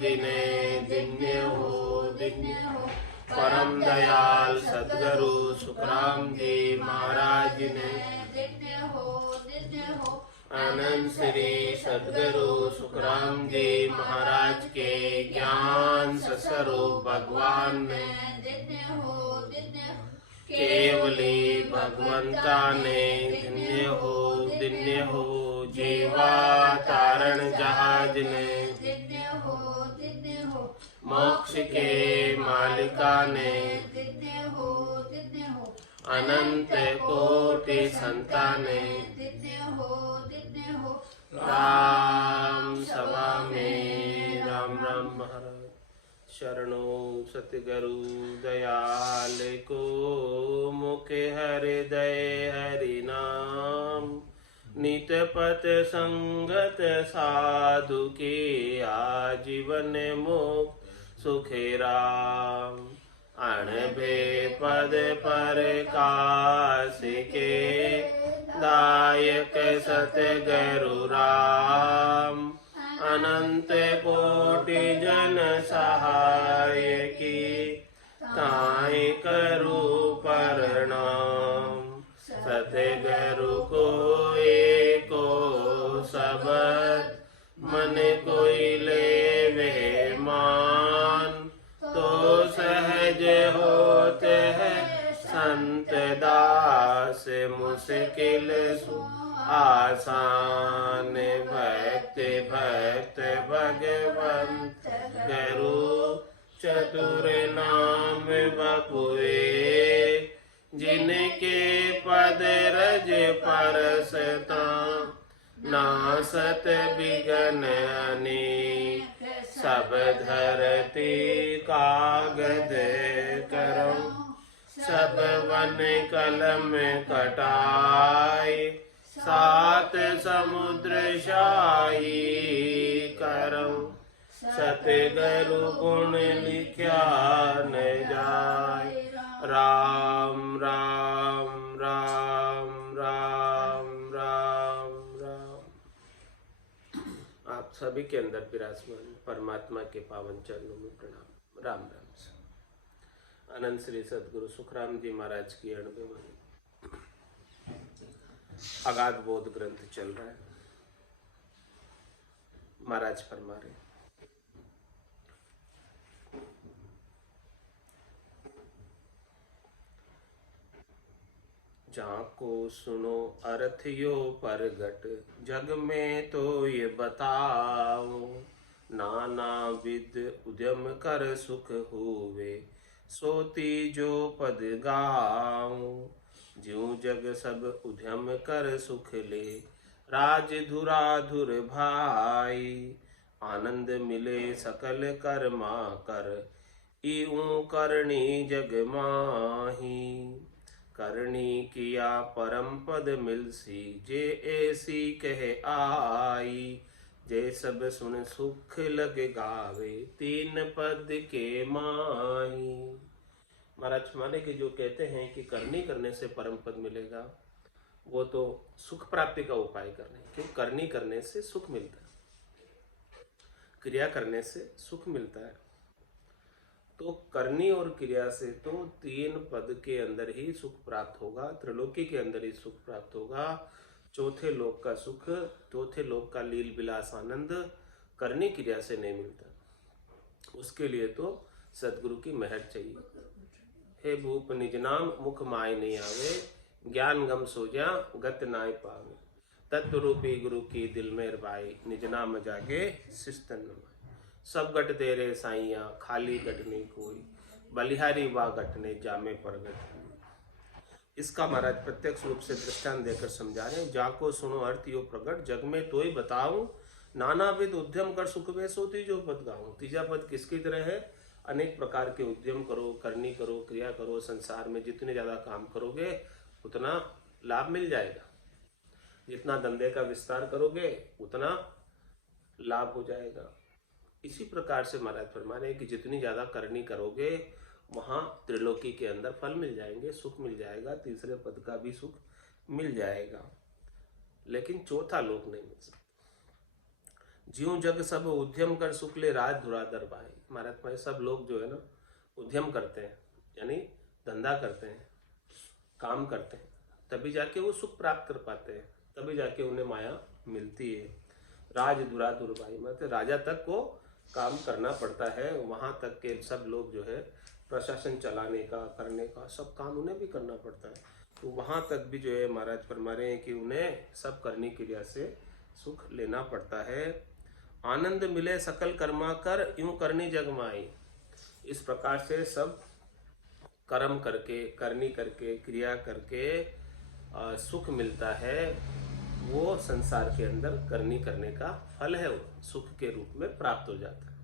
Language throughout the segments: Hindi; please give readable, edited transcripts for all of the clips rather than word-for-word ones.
जिने दिन्य हो परम दयाल सतगुरु सुखराम जी महाराज ने आनंद श्री सतगुरु सुखराम जी महाराज के ज्ञान स्वरूप भगवान ने केवली भगवंता ने दिन्य हो जीवा तारण जहाज ने मोक्ष के मालिका ने अनंत कोटि संताने राम सभा में राम राम महाराज शरणो सतगुरु दयाल को मुखे हृदय हरि नाम नित पथ संगत साधु के आजीवन मुक्त सुखे राम अणभे पद पर काश के दायक सतगुरु राम अनंत कोटि जन सहाय की ताई करू प्रणाम सतगुरु को एको सबद मन कोई ले वे मान तो सहज होते है संत दास मुश्किल आसान भक्त भक्त भगवंत गुरु चतुर नाम बपुए जिनके पद रज परसता नासत बिगन अनेक सब धरती कागज करम सब वन कलम कटाई सात समुद्र शाही करम सतगुरु गुण लिख्या न जाय राम राम राम राम राम राम। आप सभी के अंदर विराजमान परमात्मा के पावन चरणों में प्रणाम। राम राम। अनंत श्री सतगुरु सुखराम जी महाराज की 80वीं अगाध बोध ग्रंथ चल रहा है। महाराज फरमा रहे, जाको सुनो अर्थ यो परगट जग में तो ये बताओ नाना विद उद्यम कर सुख हुए सोती जो पद गाऊं ज्यों जग सब उद्यम कर सुख ले राज धुराधुर भाई आनंद मिले सकल कर्मा कर इऊं करणी जग माही करणी किया परम पद मिलसी जे ऐसी कहे आई जे सब सुन सुख लग गावे तीन पद के माही। महाराज माने कि जो कहते हैं कि करनी करने से परम पद मिलेगा वो तो सुख प्राप्ति का उपाय कर रहे हैं, क्यों करनी करने से सुख मिलता है, क्रिया करने से सुख मिलता है। तो करनी और क्रिया से तो तीन पद के अंदर ही सुख प्राप्त होगा, त्रिलोकी के अंदर ही सुख प्राप्त होगा। चौथे लोक का सुख, चौथे लोक का लील विलास आनंद करनी क्रिया से नहीं मिलता। उसके लिए तो सदगुरु की मेहर चाहिए। हे भूप निज नाम मुख माय नहीं आवे ज्ञान गम सोजा गत नाय पावे तत्व रूपी गुरु की दिल मेर बाई निज नाम जागे सिस्तन नमाय सब गट तेरे साइया खाली गट नहीं कोई बलिहारी वा गटने जामे प्रगट। इसका महाराज प्रत्यक्ष रूप से दृष्टांत देकर समझा रहे हैं। जाको सुनो अर्थ यो प्रगट जग में तोय बताऊं नाना विध उद्यम कर सुख वे सोती जो पद गाऊं। तीजा पद किसकी तरह है? अनेक प्रकार के उद्यम करो, करनी करो, क्रिया करो। संसार में जितने ज्यादा काम करोगे उतना लाभ मिल जाएगा, जितना धंधे का विस्तार करोगे उतना लाभ हो जाएगा। इसी प्रकार से महाराज फरमा रहे हैं कि जितनी ज्यादा करनी करोगे वहां त्रिलोकी के अंदर फल मिल जाएंगे, सुख मिल जाएगा, तीसरे पद का भी सुख मिल जाएगा, लेकिन चौथा लोक नहीं मिल सकता। ज्यों जग सब उद्यम कर सुख ले, राज धुराधर भाई। महाराज भाई सब लोग जो है ना उद्यम करते हैं, यानी धंधा करते हैं, काम करते हैं, तभी जाके वो सुख प्राप्त कर पाते हैं, तभी जाके उन्हें माया मिलती है। राज दुराधुर भाई, मतलब राजा तक को काम करना पड़ता है, वहां तक के सब लोग जो है प्रशासन चलाने का, करने का सब काम उन्हें भी करना पड़ता है। तो वहां तक भी जो है महाराज फरमा रहे हैं कि उन्हें सब करनी क्रिया से सुख लेना पड़ता है। आनंद मिले सकल कर्मा कर, यूं करनी जगमाई। इस प्रकार से सब कर्म करके, करनी करके, क्रिया करके सुख मिलता है। वो संसार के अंदर करनी करने का फल है, वो सुख के रूप में प्राप्त हो जाता है।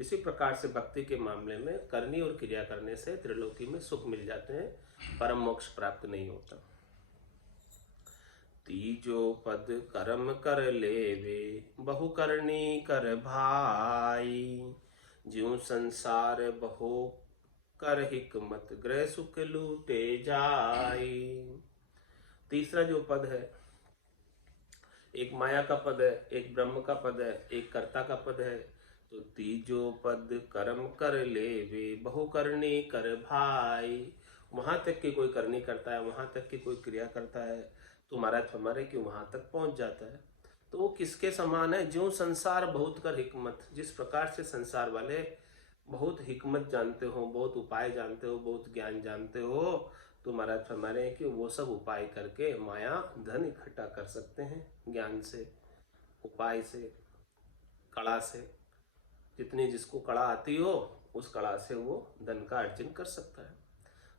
इसी प्रकार से भक्ति के मामले में करनी और क्रिया करने से त्रिलोकी में सुख मिल जाते हैं, परम मोक्ष प्राप्त नहीं होता। तीजो पद कर्म कर लेवे, बहु करनी कर भाई। ज्यों संसार बहु कर हिकमत, ग्रह सुख लूटे जाई। तीसरा जो पद है, एक माया का पद है, एक ब्रह्म का पद है, एक कर्ता का पद है। तो तीजो पद कर्म कर लेवे, बहु करनी कर भाई। वहां तक की कोई करनी करता है, वहां तक की कोई क्रिया करता है, तो महाराज हमारे कि वहां तक पहुंच जाता है। तो वो किसके समान है? ज्यों संसार बहुत कर हिकमत, जिस प्रकार से संसार वाले बहुत हिकमत जानते हो, बहुत उपाय जानते हो, बहुत ज्ञान जानते हो, तो महाराज फरमाने हैं कि वो सब उपाय करके माया धन इकट्ठा कर सकते हैं। ज्ञान से, उपाय से, कला से, जितनी जिसको कला आती हो उस कला से वो धन का अर्जन कर सकता है।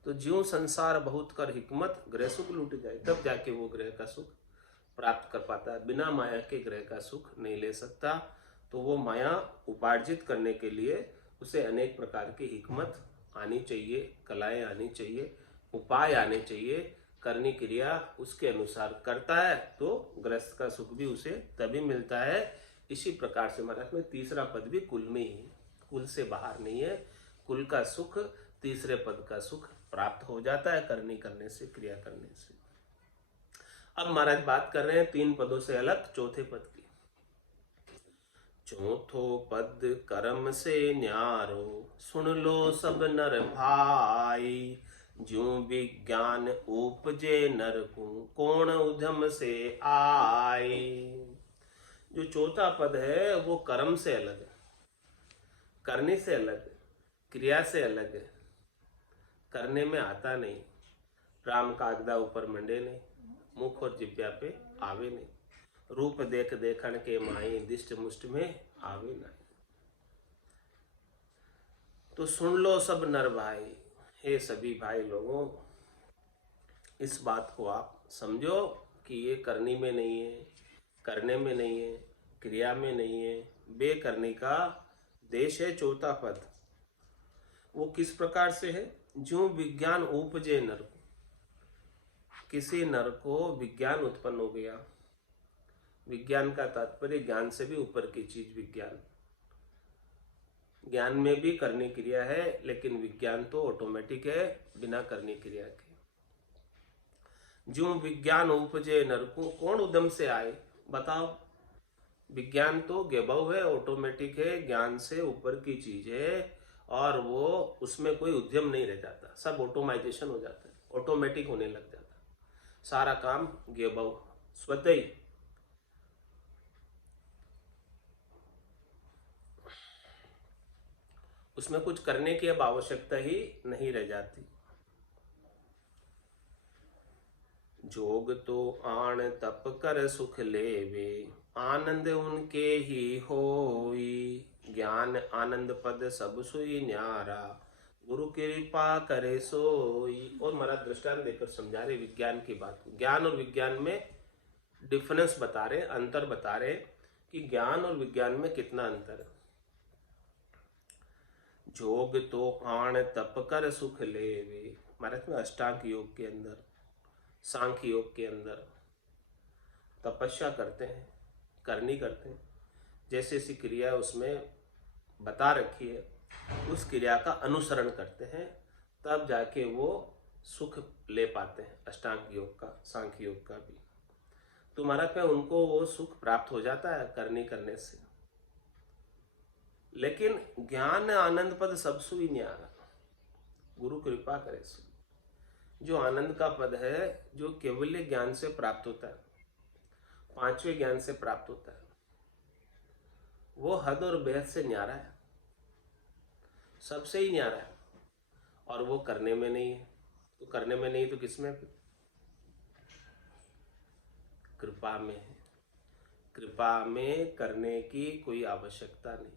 तो ज्यों संसार बहुत कर हिकमत, ग्रह सुख लूट जाए, तब जाके वो ग्रह का सुख प्राप्त कर पाता है। बिना माया के ग्रह का सुख नहीं ले सकता। तो वो माया उपार्जित करने के लिए उसे अनेक प्रकार की हिकमत आनी चाहिए, कलाएं आनी चाहिए, उपाय आने चाहिए। करनी क्रिया उसके अनुसार करता है तो ग्रस्त का सुख भी उसे तभी मिलता है। इसी प्रकार से महाराज में तीसरा पद भी कुल में ही है, कुल से बाहर नहीं है। कुल का सुख तीसरे पद का सुख प्राप्त हो जाता है करनी करने से, क्रिया करने से। अब महाराज बात कर रहे हैं तीन पदों से अलग चौथे पद की। चौथो पद कर्म से न्यारो, सुन लो सब नर भाई। ज्यों विज्ञान उपजे नर को, कोण उद्यम से आए। जो चौथा पद है वो कर्म से अलग है, करने से अलग है, क्रिया से अलग है। करने में आता नहीं, राम कागदा ऊपर मंडे नहीं, मुख और जिब्या पे आवे नहीं, रूप देख देखण के माई, दिष्ट मुष्ट में आवे नहीं। तो सुन लो सब नर भाई, हे सभी भाई लोगों, इस बात को आप समझो कि ये करनी में नहीं है, करने में नहीं है, क्रिया में नहीं है, बेकरनी का देश है चौथा पद। वो किस प्रकार से है? जो विज्ञान उपजे नर को, किसी नर को विज्ञान उत्पन्न हो गया। विज्ञान का तात्पर्य ज्ञान से भी ऊपर की चीज विज्ञान। ज्ञान में भी करनी क्रिया है, लेकिन विज्ञान तो ऑटोमेटिक है बिना करनी क्रिया के। जो विज्ञान उपजे नर को, कौन उद्यम से आए? बताओ। विज्ञान तो ज्ञान है, ऑटोमेटिक है, ज्ञान से ऊपर की चीज है, और वो उसमें कोई उद्यम नहीं रह जाता, सब ऑटोमाइजेशन हो जाता है, ऑटोमेटिक होने लग जाता है सारा काम। ज्ञान स्वतः ही। उसमें कुछ करने की अब आवश्यकता ही नहीं रह जाती। जोग तो आण तप कर सुख लेवे, आनंद उनके ही होई। ज्ञान आनंद पद सब सुई न्यारा, गुरु कृपा करे सोई। और महाराज दृष्टांत देकर समझा रहे विज्ञान की बात को। ज्ञान और विज्ञान में डिफरेंस बता रहे, अंतर बता रहे कि ज्ञान और विज्ञान में कितना अंतर है। जोग तो आण तप कर सुख लेवे, महाराज में अष्टांग योग के अंदर, सांख्य योग के अंदर तपस्या करते हैं, करनी करते हैं, जैसे ऐसी क्रिया उसमें बता रखी है, उस क्रिया का अनुसरण करते हैं, तब जाके वो सुख ले पाते हैं। अष्टांग योग का, सांख्य योग का भी। तो महाराज में उनको वो सुख प्राप्त हो जाता है करने से। लेकिन ज्ञान आनंद पद सब सुई न्यारा, गुरु कृपा करे सो। जो आनंद का पद है, जो केवल ज्ञान से प्राप्त होता है, पांचवें ज्ञान से प्राप्त होता है, वो हद और बेहद से न्यारा है, सबसे ही न्यारा है। और वो करने में नहीं है। तो करने में नहीं तो किसमें? कृपा में है। कृपा में करने की कोई आवश्यकता नहीं।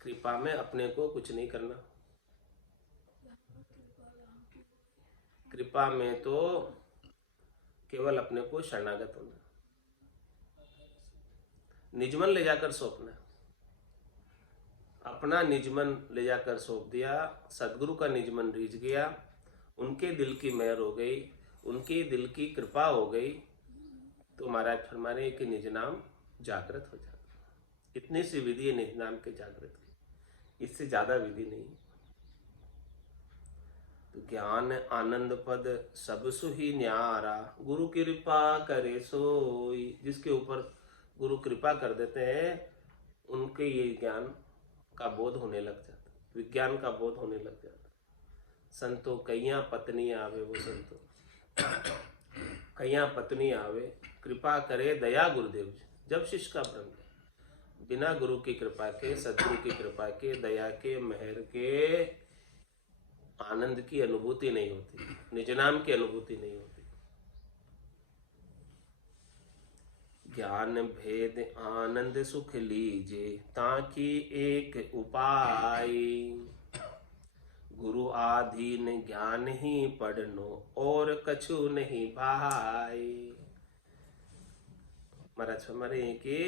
कृपा में अपने को कुछ नहीं करना। कृपा में तो केवल अपने को शरणागत होना, निजमन ले जाकर सौंपना। अपना निजमन ले जाकर सौंप दिया, सदगुरु का निजमन रीझ गया, उनके दिल की मेहर हो गई, उनके दिल की कृपा हो गई, तो महाराज फरमा रहे कि निज नाम जागृत हो जाता। इतनी सी विधि है निज नाम के जागृत की, इससे ज्यादा विधि नहीं। तो ज्ञान आनंद पद सब सुही न्यारा, गुरु कृपा करे सोई। जिसके ऊपर गुरु कृपा कर देते हैं, उनके ये ज्ञान का बोध होने लग जाता, विज्ञान का बोध होने लग जाता। संतो कैया पत्नी आवे, वो संतो कैया पत्नी आवे, कृपा करे दया गुरुदेव। जब शिष्य का भ्रम, बिना गुरु की कृपा के, सदगुरु की कृपा के, दया के, मेहर के आनंद की अनुभूति नहीं होती, निज नाम की अनुभूति नहीं होती। ज्ञान भेद आनंद सुख लीजे, ताकि एक उपाय, गुरु आधीन ज्ञान ही पढ़नो, और कछु नहीं भाई। महाराज हमारे कि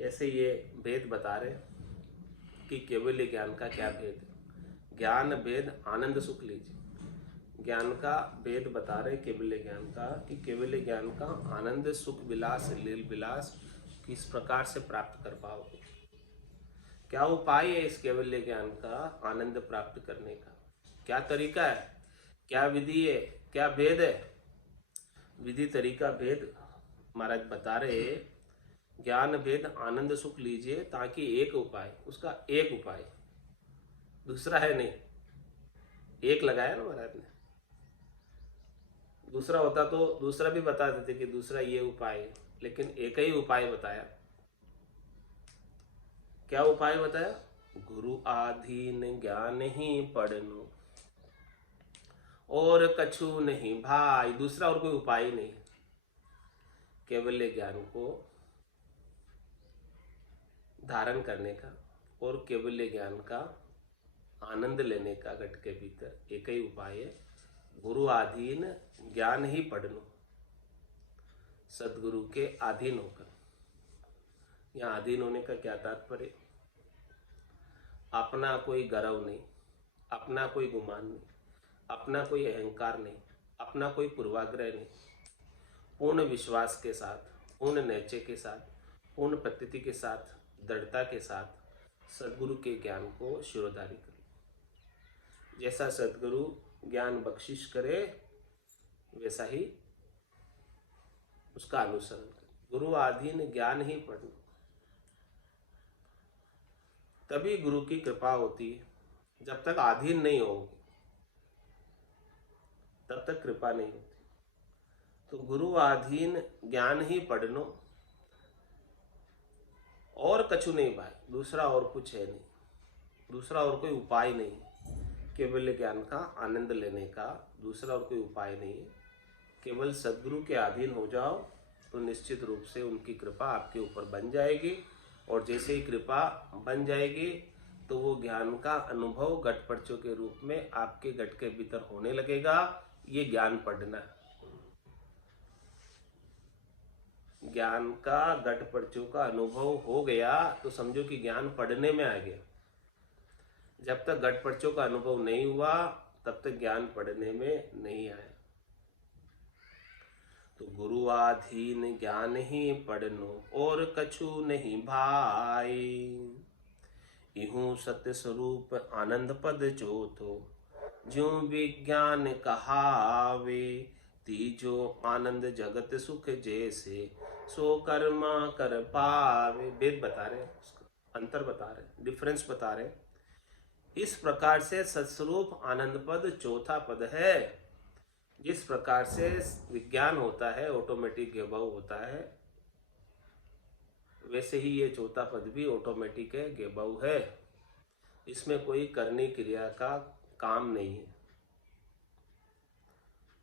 ऐसे ये भेद बता रहे कि केवल ज्ञान का क्या भेद है। ज्ञान भेद आनंद सुख लीजिए, ज्ञान का भेद बता रहे केवल ज्ञान का, कि केवल ज्ञान का आनंद सुख विलास लील विलास किस प्रकार से प्राप्त कर पाओगे। क्या उपाय है इस केवल ज्ञान का आनंद प्राप्त करने का? क्या तरीका है, क्या विधि है, क्या भेद है? विधि तरीका भेद महाराज बता रहे। ज्ञान भेद आनंद सुख लीजिए, ताकि एक उपाय, उसका एक उपाय, दूसरा है नहीं। एक लगाया ना महाराज ने, दूसरा होता तो दूसरा भी बता देते कि दूसरा ये उपाय है, लेकिन एक ही उपाय बताया। क्या उपाय बताया? गुरु आधीन ज्ञान ही पढ़नो, और कछु नहीं भाई। दूसरा और कोई उपाय नहीं, केवल ज्ञान को धारण करने का और केवल ज्ञान का आनंद लेने का घट के भीतर एक ही उपाय है, गुरु आधीन ज्ञान ही पढ़नो, सदगुरु के अधीन होकर। यहाँ अधीन होने का क्या तात्पर्य? अपना कोई गर्व नहीं, अपना कोई गुमान नहीं, अपना कोई अहंकार नहीं, अपना कोई पूर्वाग्रह नहीं, पूर्ण विश्वास के साथ, पूर्ण निश्चय के साथ, पूर्ण प्रतीति के साथ, दृढ़ता के साथ सदगुरु के ज्ञान को शिरोधारी करें। जैसा सदगुरु ज्ञान बख्शिश करे वैसा ही उसका अनुसरण करें। गुरु अधीन ज्ञान ही पढ़ना, तभी गुरु की कृपा होती है। जब तक अधीन नहीं होगी तब तक कृपा नहीं होती। तो गुरु अधीन ज्ञान ही पढ़नो, और कछु नहीं भाई। दूसरा और कुछ है नहीं, दूसरा और कोई उपाय नहीं। केवल ज्ञान का आनंद लेने का दूसरा और कोई उपाय नहीं है। केवल सदगुरु के अधीन हो जाओ तो निश्चित रूप से उनकी कृपा आपके ऊपर बन जाएगी, और जैसे ही कृपा बन जाएगी तो वो ज्ञान का अनुभव घटपड़चों के रूप में आपके घट के भीतर होने लगेगा। ये ज्ञान पढ़ना है। ज्ञान का घटपड़चों का अनुभव हो गया तो समझो कि ज्ञान पढ़ने में आ गया। जब तक घटपड़चों का अनुभव नहीं हुआ तब तक ज्ञान पढ़ने में नहीं आया। तो गुरु अधीन ज्ञान ही पढ़नो, और कछु नहीं भाई। इहू सत्य स्वरूप आनंद पद चोथो, ज्यों विज्ञान कहावे, तीजो आनंद जगत सुख जैसे, सो कर्मा कर पावे। वेद बता रहे हैं, अंतर बता रहे हैं, डिफरेंस बता रहे हैं। इस प्रकार से सत्स्वरूप आनंद पद चौथा पद है। जिस प्रकार से विज्ञान होता है, ऑटोमेटिक गेबव होता है, वैसे ही ये चौथा पद भी ऑटोमेटिक है, गेबव है। इसमें कोई करनी क्रिया का काम नहीं है।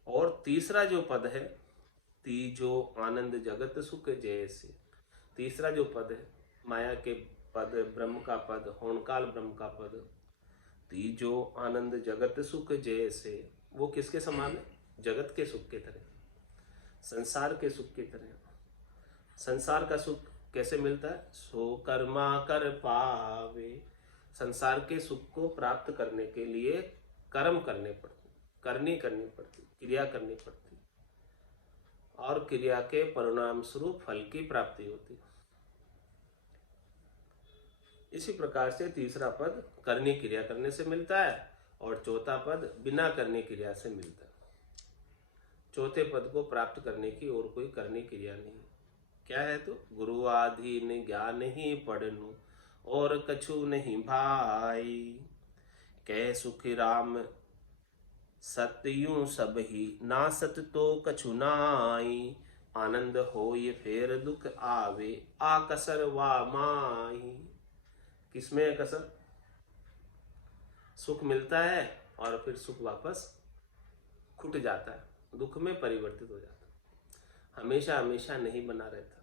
और तीसरा जो पद है, तीजो आनंद जगत सुख जैसे, तीसरा जो पद है, माया के पद, ब्रह्म का पद, होनकाल ब्रह्म का पद, तीजो आनंद जगत सुख जैसे, वो किसके समान है? जगत के सुख के तरह, संसार के सुख की तरह। संसार का सुख कैसे मिलता है? सो कर्मा कर पावे। संसार के सुख को प्राप्त करने के लिए कर्म करने पड़ते, करनी पड़ती, क्रिया करनी पड़ती, और क्रिया के परिणाम स्वरूप फल की प्राप्ति होती। इसी प्रकार से तीसरा पद करनी क्रिया करने से मिलता है, और चौथा पद बिना करनी क्रिया से मिलता है। चौथे पद को प्राप्त करने की और कोई करनी क्रिया नहीं। क्या है? तो गुरु आधीन ज्ञान ही पढ़नु, और कछु नहीं भाई, कह सुख राम सत्य यूं सब ही, ना सत तो कछु नाई, आनंद होय फेर दुख आवे, आ कसर वा माही। किसमें है कसर? सुख मिलता है और फिर सुख वापस खुट जाता है, दुख में परिवर्तित हो जाता है, हमेशा हमेशा नहीं बना रहता।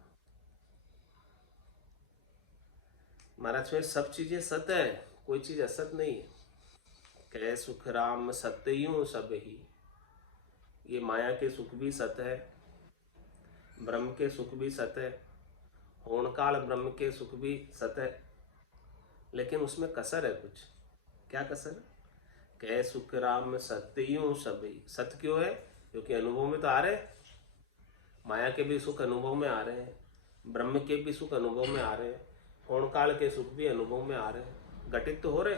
महाराज में सब चीजें सत्य है, कोई चीज असत नहीं है। कह सुख राम सत्य यूं सब ही, ये माया के सुख भी सत्य है, ब्रह्म के सुख भी सत्य है, होनकाल ब्रह्म के सुख भी सत्य है, लेकिन उसमें कसर है कुछ। क्या कसर? कह सुख राम सत्य यूं सब ही। सत्य क्यों है? क्योंकि अनुभव में तो आ रहे, माया के भी सुख अनुभव में आ रहे हैं, ब्रह्म के भी सुख अनुभव में आ रहे हैं, होनकाल के सुख भी अनुभव में आ रहे हैं, घटित तो हो रहे।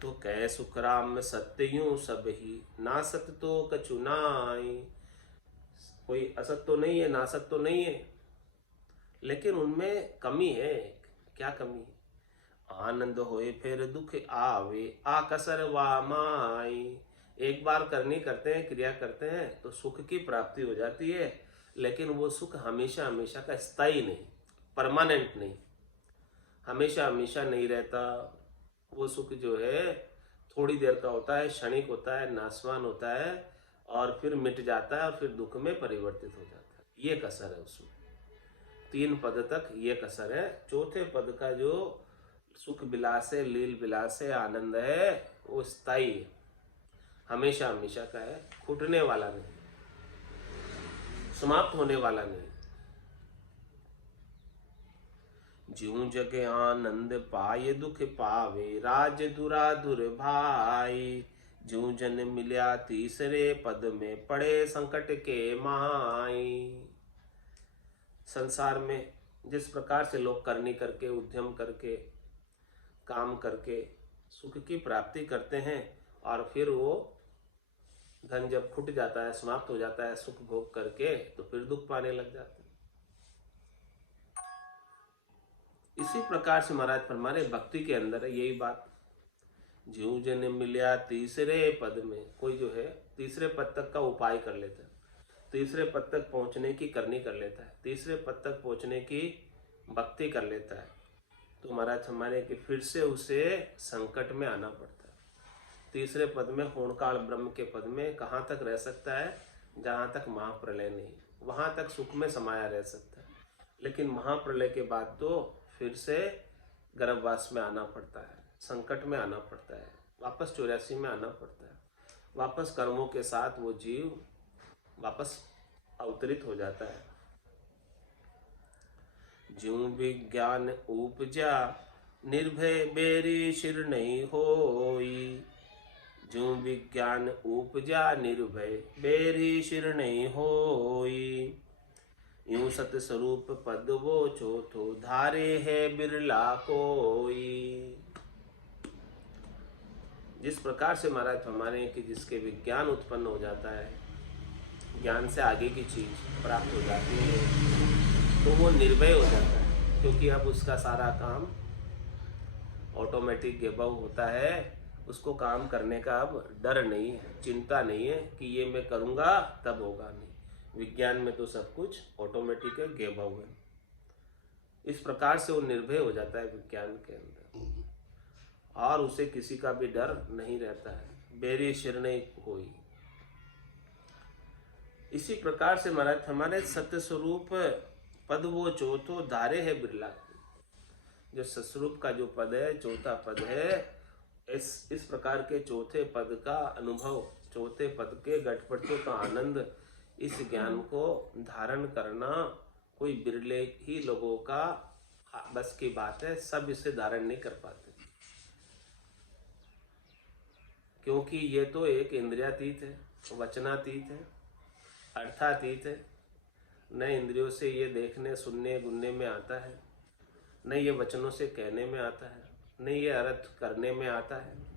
तो कह सुख राम सत्य यूं सब ही, ना सत्य तो कछु नाई। कोई असत तो नहीं है, ना सत्य तो नहीं है, लेकिन उनमें कमी है। क्या कमी है? आनंद होए फिर दुख आवे, आ कसर वा माई। एक बार करनी करते हैं, क्रिया करते हैं तो सुख की प्राप्ति हो जाती है, लेकिन वो सुख हमेशा हमेशा का स्थायी नहीं, परमानेंट नहीं, हमेशा हमेशा नहीं रहता। वो सुख जो है थोड़ी देर का होता है, क्षणिक होता है, नाशवान होता है, और फिर मिट जाता है, और फिर दुख में परिवर्तित हो जाता है। ये कसर है उसमें। 3 पद तक ये कसर है। चौथे पद का जो सुख विलास है, लील विलास है, आनंद है, वो स्थायी है, हमेशा हमेशा का है, फूटने वाला नहीं, समाप्त होने वाला नहीं। ज्यों जग आनंद पाए दुख पावे, राज दुराधुर भाई, ज्यों जन मिल्या तीसरे पद में, पड़े संकट के माई। संसार में जिस प्रकार से लोग करनी करके, उद्यम करके, काम करके सुख की प्राप्ति करते हैं, और फिर वो धन जब फूट जाता है, समाप्त हो जाता है सुख भोग करके, तो फिर दुख पाने लग जाते हैं। इसी प्रकार से महाराज फरमा रहे भक्ति के अंदर है यही बात। ज्यों जन मिल्या तीसरे पद में, कोई जो है तीसरे पद तक का उपाय कर लेता है, तीसरे पद तक पहुंचने की करनी कर लेता है, तीसरे पद तक पहुंचने की भक्ति कर लेता है, तो महाराज हमारे कि फिर से उसे संकट में आना पड़ता है। तीसरे पद में, होनकाल ब्रह्म के पद में कहाँ तक रह सकता है? जहाँ तक महाप्रलय नहीं, वहाँ तक सुख में समाया रह सकता है, लेकिन महाप्रलय के बाद तो फिर से गर्भवास में आना पड़ता है, संकट में आना पड़ता है, वापस 84 में आना पड़ता है, वापस कर्मों के साथ वो जीव वापस अवतरित हो जाता है। ज्यों विज्ञान उपजा, निर्भय बेरी शिर नहीं होई, ज्यों विज्ञान उपजा, निर्भय बेरी शिर नहीं होई, यूं सत स्वरूप पद वो चौथो, धारे है बिरला कोई। जिस प्रकार से महाराज हमारे कि जिसके विज्ञान उत्पन्न हो जाता है, ज्ञान से आगे की चीज प्राप्त हो जाती है, तो वो निर्भय हो जाता है, क्योंकि अब उसका सारा काम ऑटोमेटिक गेबव होता है। उसको काम करने का अब डर नहीं है, चिंता नहीं है कि ये मैं करूँगा तब होगा नहीं। विज्ञान में तो सब कुछ ऑटोमेटिक है, गेबव है। इस प्रकार से वो निर्भय हो जाता है विज्ञान के अंदर, और उसे किसी का भी डर नहीं रहता है। बेरी शिरने होई। इसी प्रकार से महाराज हमारे सत्य स्वरूप पद वो चौथो धारे है बिरला। जो सस्वरूप का जो पद है, चौथा पद है, इस प्रकार के चौथे पद का अनुभव, चौथे पद के गठपटों का आनंद, इस ज्ञान को धारण करना कोई बिरले ही लोगों का बस की बात है। सब इसे धारण नहीं कर पाते, क्योंकि ये तो एक इंद्रियातीत है, वचनातीत है, अर्थातीत है। न इंद्रियों से ये देखने सुनने गुनने में आता है, न ये वचनों से कहने में आता है, न ये अर्थ करने में आता है।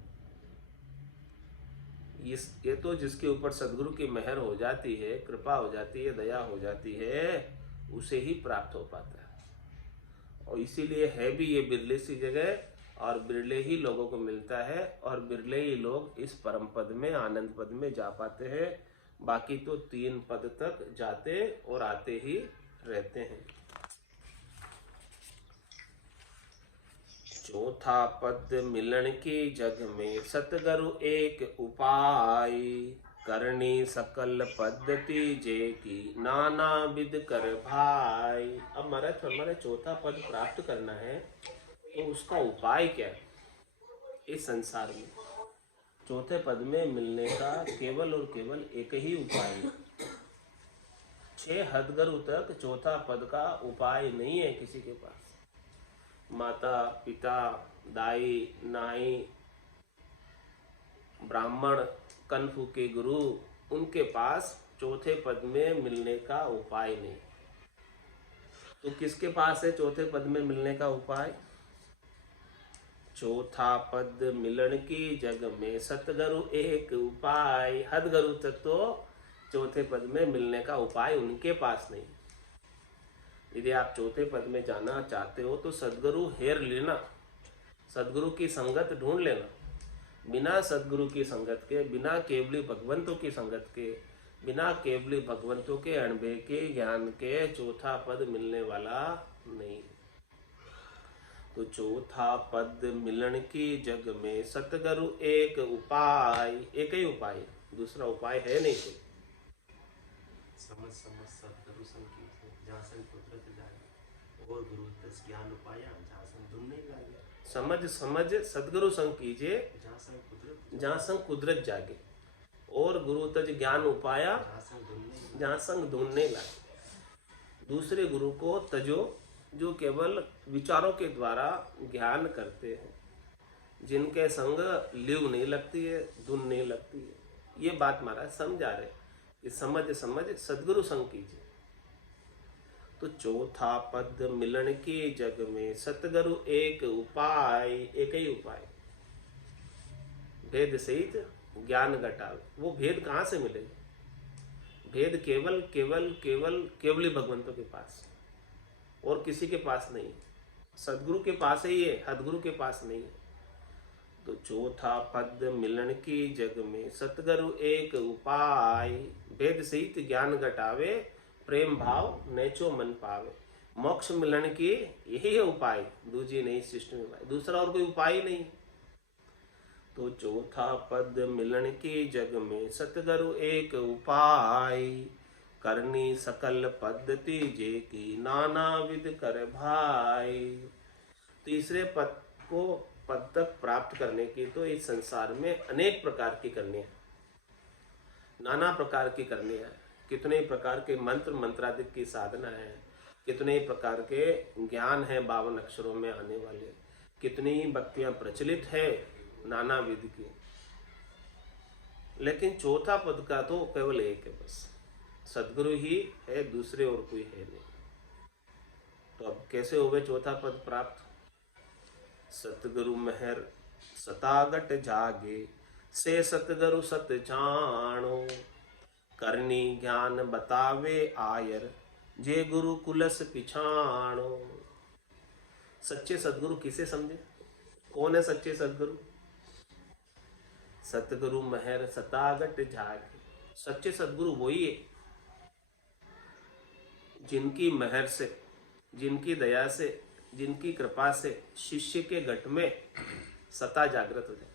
ये तो जिसके ऊपर सदगुरु की मेहर हो जाती है, कृपा हो जाती है, दया हो जाती है, उसे ही प्राप्त हो पाता है। और इसीलिए है भी ये बिरले सी जगह, और बिरले ही लोगों को मिलता है, और बिरले ही लोग इस परम पद में, आनंद पद में जा पाते हैं। बाकी तो 3 पद तक जाते और आते ही रहते हैं। चौथा पद मिलन की जग में सतगुरु एक उपाय, करनी सकल पद्धति जे की नाना विध कर भाई। अब महाराज हमारे चौथा पद प्राप्त करना है, तो उसका उपाय क्या है इस संसार में? चौथे पद में मिलने का केवल और केवल एक ही उपाय है। 6 हदगरु तक चौथा पद का उपाय नहीं है किसी के पास। माता पिता दाई नाई ब्राह्मण कन्फू के गुरु, उनके पास चौथे पद में मिलने का उपाय नहीं। तो किसके पास है चौथे पद में मिलने का उपाय? चौथा पद मिलन की जग में सतगुरु एक उपाय। हदगुरु तक तो चौथे पद में मिलने का उपाय उनके पास नहीं। यदि आप चौथे पद में जाना चाहते हो तो सदगुरु हेर लेना, सदगुरु की संगत ढूंढ लेना। बिना सदगुरु की संगत के, बिना केवली भगवंतों की संगत के, बिना केवली भगवंतों के अनुभव के ज्ञान के चौथा पद मिलने वाला नहीं। तो चौथा पद मिलन की जग में सतगुरु एक उपाय, एक ही उपाय, दूसरा उपाय है नहीं कोई। समझ समझ सतगुरु संकीर्तन जासन कुदरत जागे, और गुरु तस ज्ञान उपाया जासन दुन्ने लागे। समझ समझ सतगुरु संग कीजिए, जहाँ संग कुदरत जागे, और गुरु तज ज्ञान उपाया जहाँ संग ढूंढने लागे। दूसरे गुरु को तजो जो केवल विचारों के द्वारा ज्ञान करते हैं, जिनके संग लिव नहीं लगती है, धुन नहीं लगती है। ये बात महाराज समझा रहे कि समझ समझ सदगुरु संग कीजिए। तो चौथा पद मिलन की जग में सतगुरु एक उपाय, एक ही उपाय, भेद सहित ज्ञान घटावे। वो भेद कहाँ से मिलेगा? भेद केवल केवल केवल केवली भगवंतों के पास, और किसी के पास नहीं। सदगुरु के पास ही है, हदगुरु के पास नहीं है। तो चौथा पद मिलन की जग में सतगुरु एक उपाय, भेद सहित ज्ञान घटावे, प्रेम भाव नेचो मन पावे। मोक्ष मिलन की यही है उपाय, दूजी नहीं सृष्टि में उपाय, दूसरा और कोई उपाय नहीं। तो चौथा पद मिलन की जग में सतगुरु एक उपाय, करनी सकल पद्धति जे की नाना विध कर भाई। तीसरे पद को पद तक प्राप्त करने की तो इस संसार में अनेक प्रकार की करनी है, नाना प्रकार की करनी है। कितने प्रकार के मंत्र मंत्रादिक की साधना है, कितने प्रकार के ज्ञान है 52 अक्षरों में आने वाले, कितनी भक्तियां प्रचलित है नाना विधि की। लेकिन चौथा पद का तो केवल एक है, बस सदगुरु ही है, दूसरे और कोई है नहीं। तो अब कैसे हो गए चौथा पद प्राप्त? सतगुरु मेहर सतागट जागे से सतगुरु सत जानो। करनी ज्ञान बतावे आयर जे गुरु कुलस पिछाणो। सच्चे सदगुरु किसे समझे? कौन है सच्चे सदगुरु? सतगुरु महर सतागट जागे। सच्चे सदगुरु वही है जिनकी महर से, जिनकी दया से, जिनकी कृपा से शिष्य के घट में सता जागृत हो जाए,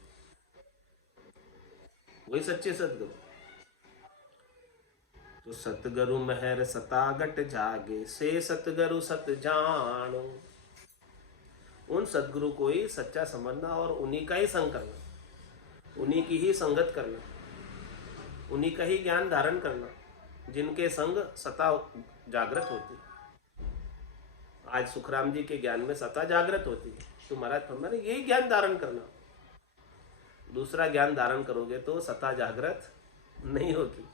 वही सच्चे सदगुरु। तो सतगुरु महर सतागट जागे से सतगुरु सत जानो। उन सदगुरु को ही सच्चा समझना और उन्हीं का ही संग करना, उन्हीं की ही संगत करना, उन्हीं का ही ज्ञान धारण करना, जिनके संग सता जागृत होती। आज सुखराम जी के ज्ञान में सता जागृत होती है, तो महाराज फरमाते यही ज्ञान धारण करना। दूसरा ज्ञान धारण करोगे तो सता जागृत नहीं होगी।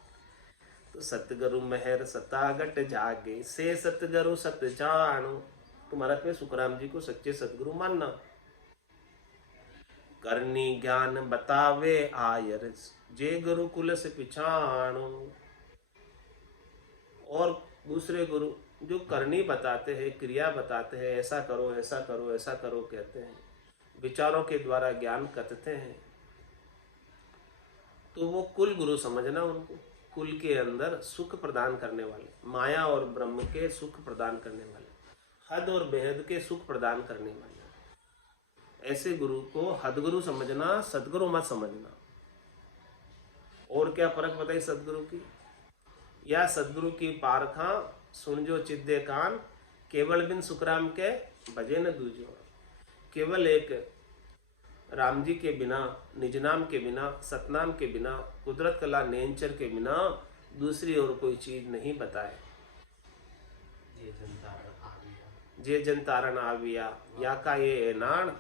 तो सतगुरु महर सतागट जागे से सतगुरु सत जानो। तो महाराज में सुखराम जी को सच्चे सतगुरु मानना। करनी ज्ञान बतावे आयर जे गुरुकुल से पिछाणो। और दूसरे गुरु जो करनी बताते हैं, क्रिया बताते हैं, ऐसा करो ऐसा करो ऐसा करो कहते हैं, विचारों के द्वारा ज्ञान कथते हैं, तो वो कुल गुरु समझना उनको। कुल के अंदर सुख प्रदान करने वाले, माया और ब्रह्म के सुख प्रदान करने वाले, हद और बेहद के सुख प्रदान करने वाले, ऐसे गुरु को हदगुरु समझना, सदगुरु मत समझना। और क्या फर्क बताई सदगुरु की? या सदगुरु की पारखा सुन जो चिद्दे कान, केवल बिन सुखराम के भजे न दूजो। केवल एक राम जी के बिना, निज नाम के बिना, सतनाम के बिना, कुदरत कला नेंचर के बिना दूसरी और कोई चीज नहीं बताए। जे जनतारण आविया या का ये ऐनान,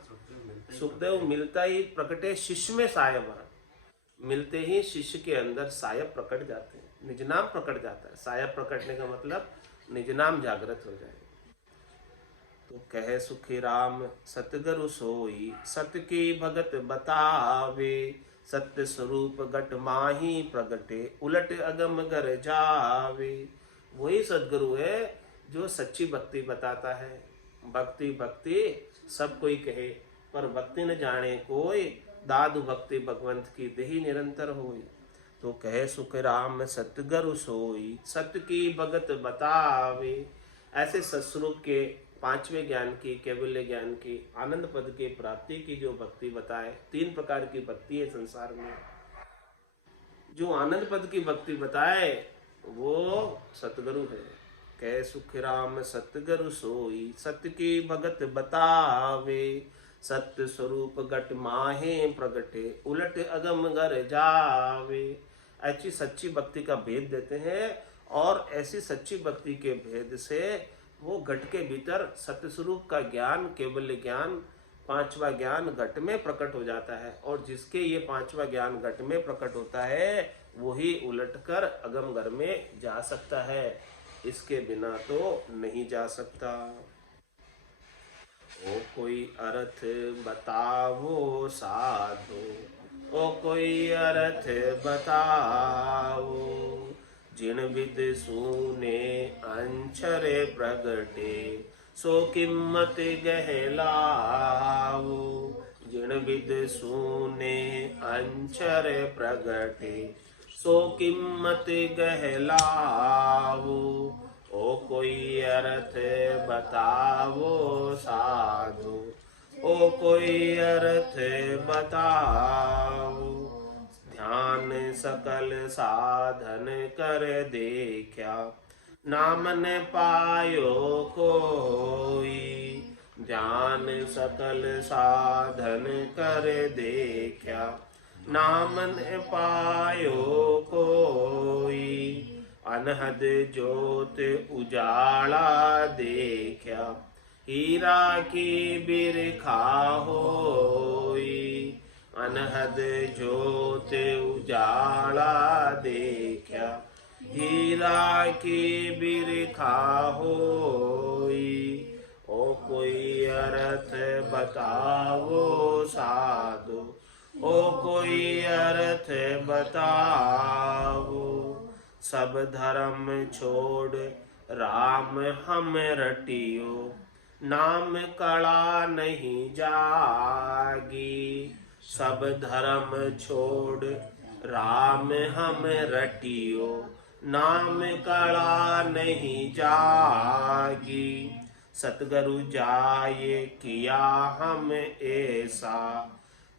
सुखदेव मिलता ही प्रकटे शिष्य में सायबान। मिलते ही शिष्य के अंदर सायब प्रकट जाते हैं, निज नाम प्रकट जाता है। सायब प्रकटने का मतलब निज नाम जागृत हो जाए। तो कहे सुखी राम सतगुरु सोई, सत की भगत बतावे। सत्य स्वरूप घट माही प्रगटे, उलट अगम गर जावे। वही सदगुरु है जो सच्ची भक्ति बताता है। भक्ति भक्ति सब कोई कहे, पर भक्ति न जाने कोई। दादु भक्ति भगवंत की देही निरंतर होई। तो कहे सुख राम सतगुरु सोई, सत्य की भगत बतावे। ऐसे सत्स्वरूप के पांचवें ज्ञान की, कैवल्य ज्ञान की, आनंद पद के प्राप्ति की जो भक्ति बताए। 3 प्रकार की भक्ति है संसार में। जो आनंद पद की भक्ति बताए वो सतगुरु है। कह सुख राम सतगुरु सोई, सत्य की भगत बतावे। सत्य स्वरूप घट माहे प्रगटे, उलट अगम गर जावे। ऐसी सच्ची भक्ति का भेद देते हैं, और ऐसी सच्ची भक्ति के भेद से वो घट के भीतर सत्य स्वरूप का ज्ञान, केवल ज्ञान, 5वां ज्ञान घट में प्रकट हो जाता है। और जिसके ये 5वां ज्ञान घट में प्रकट होता है वही उलटकर अगम घर में जा सकता है, इसके बिना तो नहीं जा सकता। ओ कोई अर्थ बताओ साधो, ओ कोई अर्थ बताओ। जिन विद सुने अंचरे प्रगटे, सो किम्मत गहलाओ। जिन विद सुने अंचर प्रगटे, सो किम्मत गहलाओ। ओ कोई अर्थ बताओ साधु, ओ कोई अर्थ बताओ। ध्यान सकल साधन कर देखा, नाम न पायो कोई। ध्यान सकल साधन कर देखा, नाम न पायो कोई। अनहद ज्योत उजाला देखा, हीरा की बिरखा होई। अनहद ज्योत उजाला देखा, हीरा की बिरखा होई। ओ कोई अर्थ बताओ साधु, ओ कोई अर्थ बताओ। सब धर्म छोड़ राम हम रटियो, नाम कला नहीं जागी। सब धर्म छोड़ राम हम रटियो, नाम कला नहीं जागी। सतगुरु जाए किया हम ऐसा,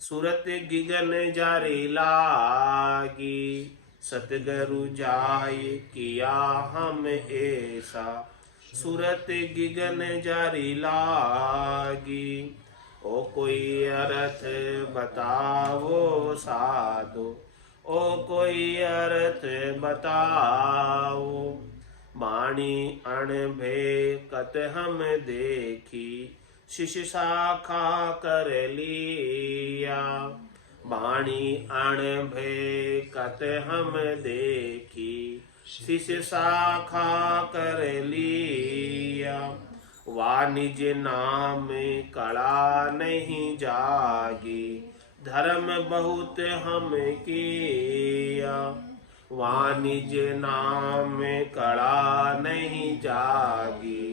सूरत गिगन जारी लागी। सतगुरु जाए किया हम ऐसा, सूरत गिगन जारी लागी। ओ कोई अर्थ बताओ साधो, ओ कोई अर्थ बताओ। वाणी अणभे कत हम देखी, शिष शाखा कर लिया। वाणी अणभे कत हम देखी, शिष शाखा कर लिया। वाणिज नाम कला नहीं जागी, धर्म बहुत हम किया। वाणिज नाम कला नहीं जागी,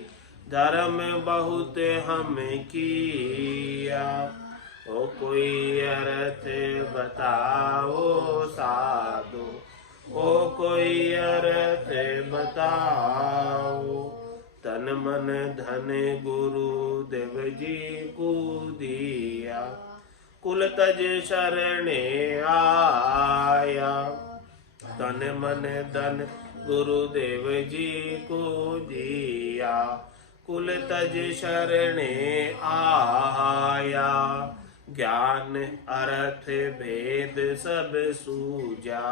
धर्म बहुत हम किया। ओ कोई अर्थ बताओ साधो, ओ कोई अर्थ बताओ। तन मन धन गुरु देव जी को दिया, कुल तज शरणे आया। तन मन धन गुरुदेव जी को दिया, कुल तज शरणे आया। ज्ञान अर्थ भेद सब सूझा,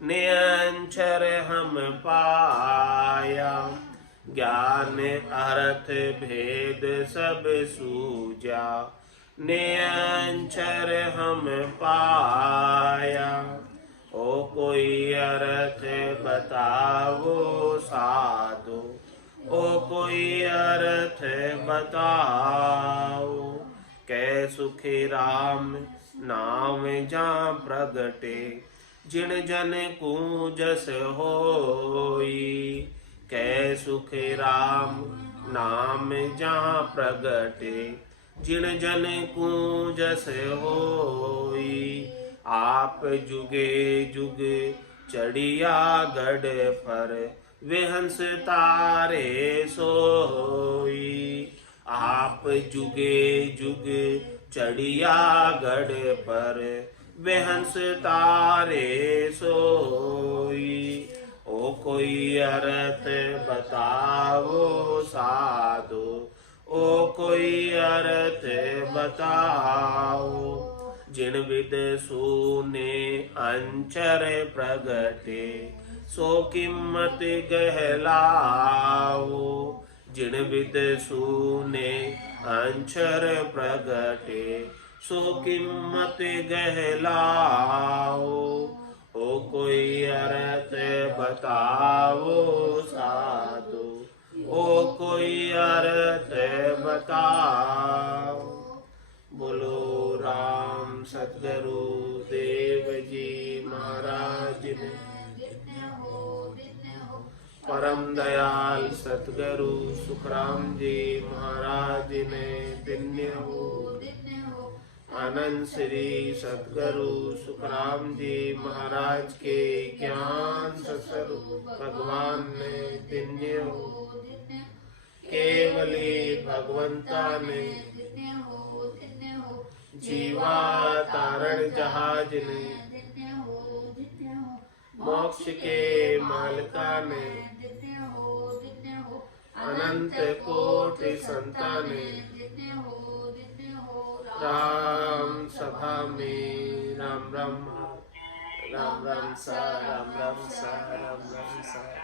निरंतर हम पाया। ज्ञान अर्थ भेद सब सूझा, निरंतर हम पाया। ओ कोई अर्थ बताओ साधो, ओ कोई अर्थ बताओ। कै सुखी राम नाम जा प्रगटे, जिन जन को जस होई। कै सुख राम नाम जा प्रगटे, जिन जन को जस होई। आप जुगे जुग चढ़िया गढ़ पर, वे हंस तारे सोई। आप जुगे जुग चढ़िया गढ़ पर, वे हंस तारे सोई। ओ कोई अर्थ बताओ साधो, ओ कोई अर्थ बताओ। जिन विद सूने अंचर प्रगटे, सो कीमत गहलाओ। जिन विद सूने अंचर प्रगटे, सो कीमत गहलाओ। ओ कोई अर्थ बताओ साधो, ओ कोई अर्थ बताओ। बोलो राम सतगुरु देव जी महाराज ने, परम दयाल सतगुरु सुखराम जी महाराज ने दिन्य हो। आनंद श्री सतगुरु सुखराम जी महाराज के ज्ञान स्वरूप भगवान ने दिन्य हो। केवली भगवंता ने जीवा तारण जहाज ने, मोक्ष के मालिका ने, अनंत कोटि संताने। राम सभा में राम राम राम राम सा राम राम सा राम राम सा।